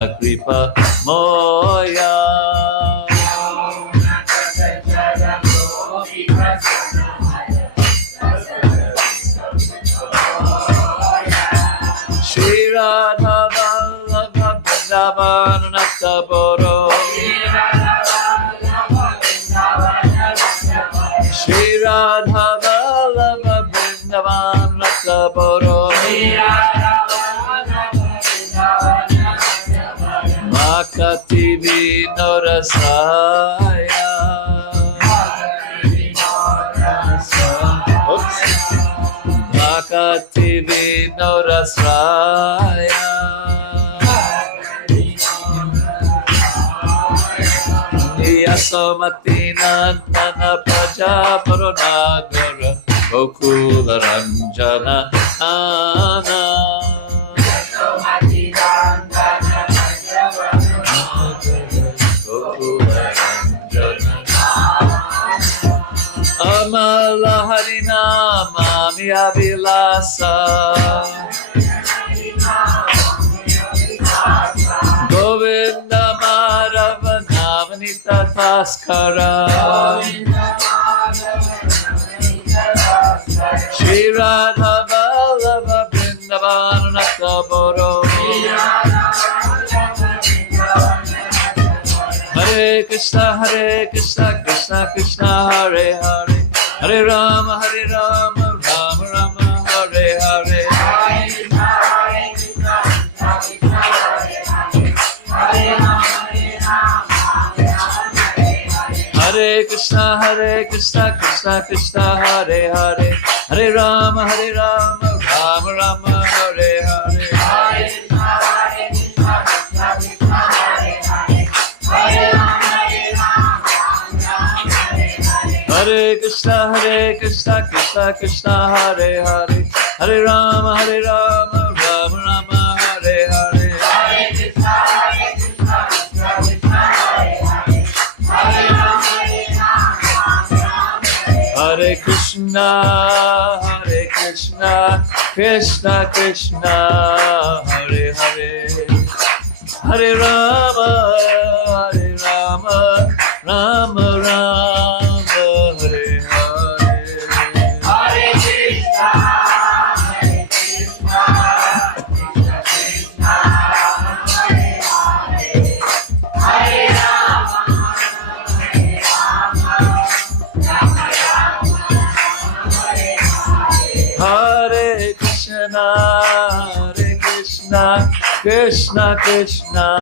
Kripa Moya Shri Radha Vallabha Vrindavan Nattaboro Shri Radha Vallabha Vrindavan Nattaboro Makati Vinorasaya Makati Vinorasaya Yasomatina Nana Praja Paronagara Gokula Ranjana Ana Amala Harinama Miyavilasa Govinda Madhava Navanita Taskara Shri Radha Vallabha Vrindavan Nattaboro Hare Krishna, Krishna Krishna, Hare Hare, Hare Rama, Rama Rama, Hare Hare. Hare Krishna, Krishna Krishna, Hare Hare, Hare Rama, Rama Rama, Hare Hare. Hare Krishna, Krishna Hare Hare, Hare Rama, Rama Rama, Hare Hare. Hare Krishna, Krishna Krishna, Hare Hare, Hare Rama, Rama Rama, Hare Hare. Hare Krishna, Krishna Krishna, Hare Hare, Hare Rama, Rama Hare Krishna, Krishna Krishna.